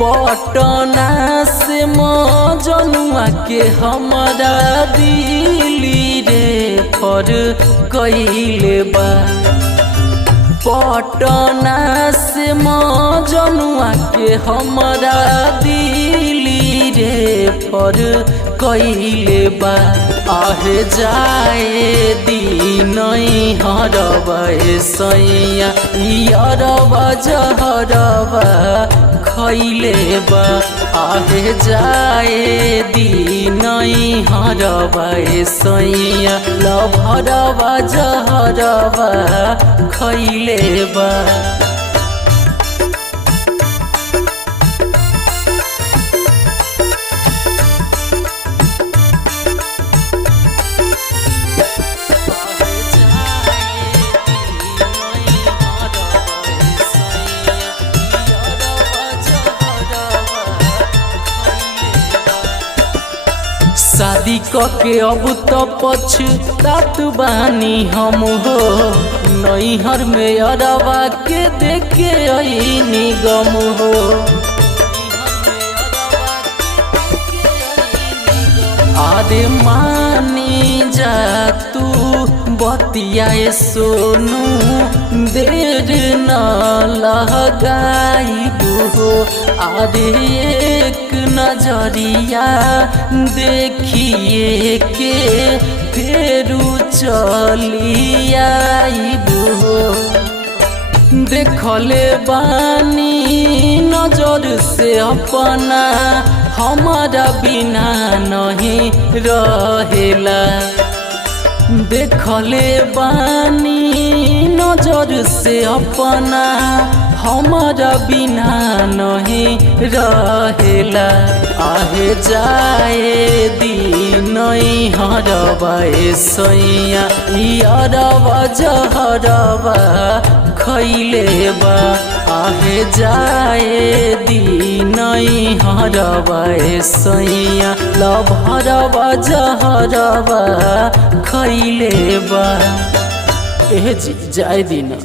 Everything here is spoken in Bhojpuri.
पटना से मजनुआ के हमारा दिली रे पर कइले बा। पटना से मजनुआ के हमारा दिली रे पर कइले बा। आहे जाए दीनई हरबा सैया अरबा जहरबा खइले बा। आहे जाए दीनई हरबा सैया लभरबा जहरबा खइले बा। शादी के अब तो पछतात बानी हम हो। नैहर में अरबा के देखे अइनी गम हो। आरे मानी जा तू बतियाए सोनू देर न लगाइबू हो। आरे एक नजरिया देखिए के फेरू चली आइबू हो। देखले बानी नजर से अपना हमारा बिना नहीं रहेला। देखले बानी नजर से अपना हमारा बिना नहीं रहेला। आहे जाए दीनई हरबा सैया अरबा जहरबा खइले बा। आहे जाए दीनई हरबा सैया लभरबा जहरबा खइले बा। एह जी जाए दीना।